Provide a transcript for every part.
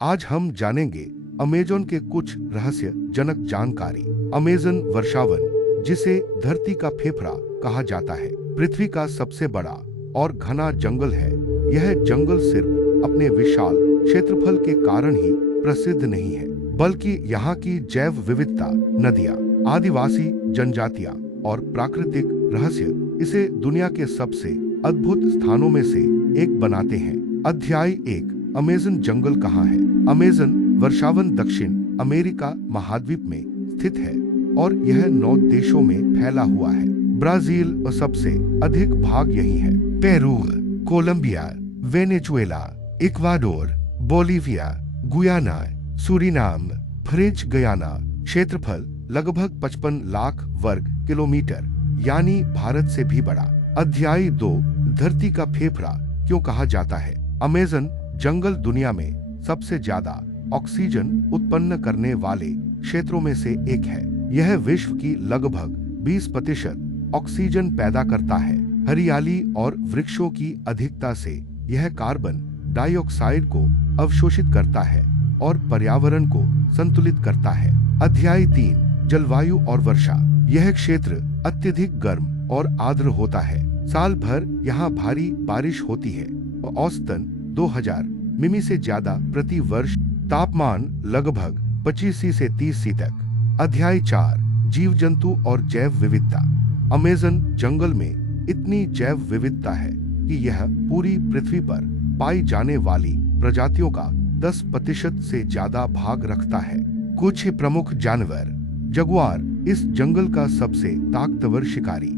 आज हम जानेंगे अमेज़न के कुछ रहस्यजनक जानकारी। अमेज़न वर्षावन, जिसे धरती का फेफड़ा कहा जाता है, पृथ्वी का सबसे बड़ा और घना जंगल है। यह जंगल सिर्फ अपने विशाल क्षेत्रफल के कारण ही प्रसिद्ध नहीं है, बल्कि यहाँ की जैव विविधता, नदियाँ, आदिवासी जनजातियाँ और प्राकृतिक रहस्य इसे दुनिया के सबसे अद्भुत स्थानों में से एक बनाते हैं। अध्याय 1, अमेज़न जंगल कहाँ है? अमेज़न वर्षावन दक्षिण अमेरिका महाद्वीप में स्थित है और यह 9 देशों में फैला हुआ है। ब्राजील और सबसे अधिक भाग यही है। Peru, Colombia, Venezuela, Ecuador, Bolivia, Guyana, Suriname, French Guiana. क्षेत्रफल लगभग 55 लाख वर्ग किलोमीटर, यानी भारत से भी बड़ा। अध्याय 2, धरती का फेफड़ा क्यों कहा जाता है? अमेज़न जंगल दुनिया में सबसे ज्यादा ऑक्सीजन उत्पन्न करने वाले क्षेत्रों में से एक है। यह विश्व की लगभग 20% ऑक्सीजन पैदा करता है। हरियाली और वृक्षों की अधिकता से यह कार्बन डाइऑक्साइड को अवशोषित करता है और पर्यावरण को संतुलित करता है। अध्याय 3, जलवायु और वर्षा। यह क्षेत्र अत्यधिक गर्म और आर्द्र होता है। साल भर यहाँ भारी बारिश होती है और औसतन 2000 मिमी से ज्यादा प्रति वर्ष। तापमान लगभग 25 से 30 तक। अध्याय 4, जीव जंतु और जैव विविधता। अमेज़न जंगल में इतनी जैव विविधता है कि यह पूरी पृथ्वी पर पाई जाने वाली प्रजातियों का 10% से ज्यादा भाग रखता है। कुछ प्रमुख जानवर। जगुआर इस जंगल का सबसे ताकतवर शिकारी।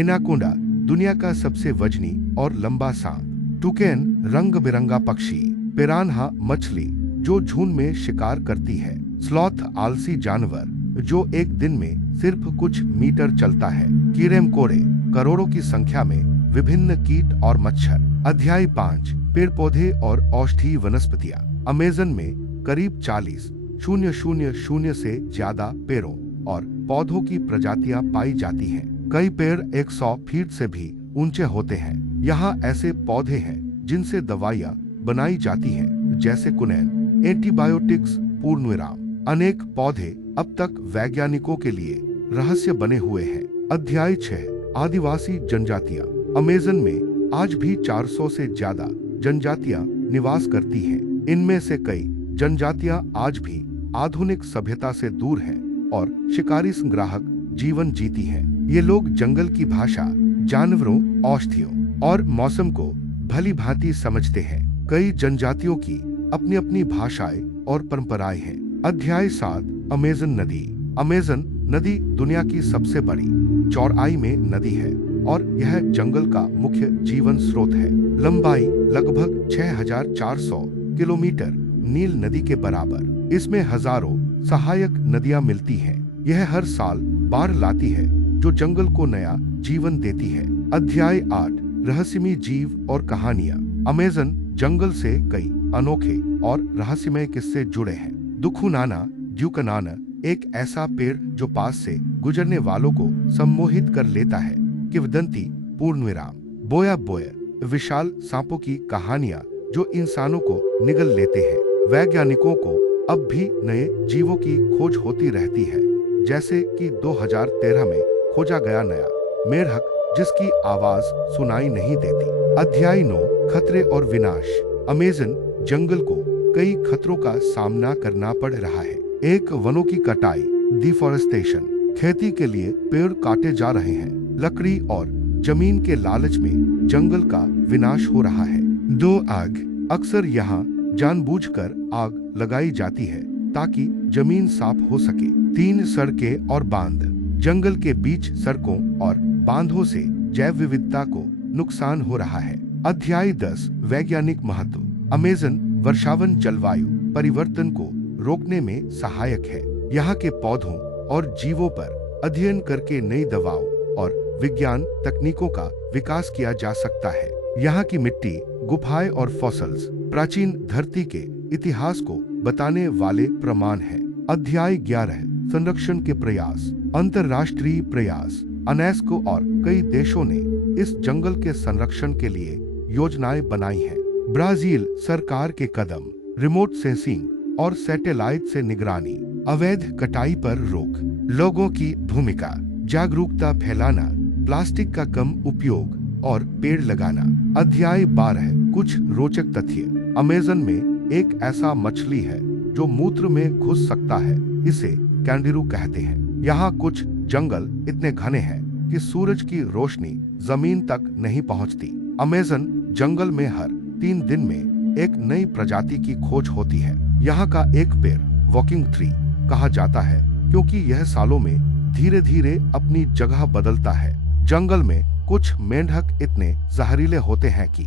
एनाकोंडा दुनिया का सबसे वजनी और लंबा सांप। टुकेन रंग बिरंगा पक्षी। पिरान्हा मछली जो झुंड में शिकार करती है। स्लॉथ आलसी जानवर जो एक दिन में सिर्फ कुछ मीटर चलता है। कीड़े मकोड़े करोड़ों की संख्या में विभिन्न कीट और मच्छर। अध्याय 5, पेड़ पौधे और औषधीय वनस्पतियां। अमेज़न में करीब 40,000 से ज्यादा पेड़ों और पौधों की प्रजातियां पाई जाती हैं। कई पेड़ 100 फीट से भी ऊंचे होते हैं। यहाँ ऐसे पौधे हैं जिनसे दवाइयाँ बनाई जाती हैं, जैसे कुनैन, एंटीबायोटिक्स, पूर्णविराम। अनेक पौधे अब तक वैज्ञानिकों के लिए रहस्य बने हुए हैं। अध्याय 6, आदिवासी जनजातियाँ। अमेज़न में आज भी 400 से ज्यादा जनजातियाँ निवास करती हैं। इनमें से कई जनजातियाँ आज भी आधुनिक सभ्यता से दूर हैं और शिकारी संग्राहक जीवन जीती हैं। ये लोग जंगल की भाषा, जानवरों, औषधियों और मौसम को भली भांति समझते हैं। कई जनजातियों की अपनी अपनी भाषाएं और परंपराएं हैं। अध्याय 7, अमेज़न नदी। अमेज़न नदी दुनिया की सबसे बड़ी चौड़ाई में नदी है और यह जंगल का मुख्य जीवन स्रोत है। लंबाई लगभग 6400 किलोमीटर, नील नदी के बराबर। इसमें हजारों सहायक नदियां मिलती हैं। यह हर साल बाढ़ लाती है जो जंगल को नया जीवन देती है। अध्याय 8, रहस्यमय जीव और कहानियां। अमेज़न जंगल से कई अनोखे और रहस्यमय किस्से जुड़े हैं। दुखुनाना ड्यूकनाना एक ऐसा पेड़ जो पास से गुजरने वालों को सम्मोहित कर लेता है। किंवदंती, पूर्णविराम। बोया बोया विशाल सांपों की कहानियां जो इंसानों को निगल लेते हैं। वैज्ञानिकों को अब भी नए जीवों की खोज होती रहती है, जैसे कि 2013 में खोजा गया नया मेढक जिसकी आवाज सुनाई नहीं देती। अध्याय 9, खतरे और विनाश। अमेज़न जंगल को कई खतरों का सामना करना पड़ रहा है। एक, वनों की कटाई, डिफॉरेस्टेशन। खेती के लिए पेड़ काटे जा रहे हैं। लकड़ी और जमीन के लालच में जंगल का विनाश हो रहा है। 2, आग। अक्सर यहाँ जानबूझकर आग लगाई जाती है ताकि जमीन साफ हो सके। 3, सड़कें और बांध। जंगल के बीच सड़कों और बांधों से जैव विविधता को नुकसान हो रहा है। अध्याय 10, वैज्ञानिक महत्व। अमेज़न वर्षावन जलवायु परिवर्तन को रोकने में सहायक है। यहाँ के पौधों और जीवों पर अध्ययन करके नई दवाओं और विज्ञान तकनीकों का विकास किया जा सकता है। यहाँ की मिट्टी, गुफाएं और फॉसिल्स प्राचीन धरती के इतिहास को बताने वाले प्रमाण हैं। अध्याय 11, संरक्षण के प्रयास। अंतर्राष्ट्रीय प्रयास। यूनेस्को और कई देशों ने इस जंगल के संरक्षण के लिए योजनाएं बनाई हैं। ब्राजील सरकार के कदम। रिमोट सेंसिंग और सैटेलाइट से निगरानी, अवैध कटाई पर रोक, लोगों की भूमिका, जागरूकता फैलाना, प्लास्टिक का कम उपयोग और पेड़ लगाना। अध्याय 12, कुछ रोचक तथ्य। अमेज़न में एक ऐसा मछली है जो मूत्र में घुस सकता है, इसे कैंडिरू कहते हैं। यहाँ कुछ जंगल इतने घने हैं कि सूरज की रोशनी जमीन तक नहीं पहुँचती। अमेज़न जंगल में हर 3 दिन में एक नई प्रजाति की खोज होती है। यहाँ का एक पेड़ वॉकिंग ट्री कहा जाता है क्योंकि यह सालों में धीरे धीरे अपनी जगह बदलता है। जंगल में कुछ मेंढक इतने जहरीले होते हैं कि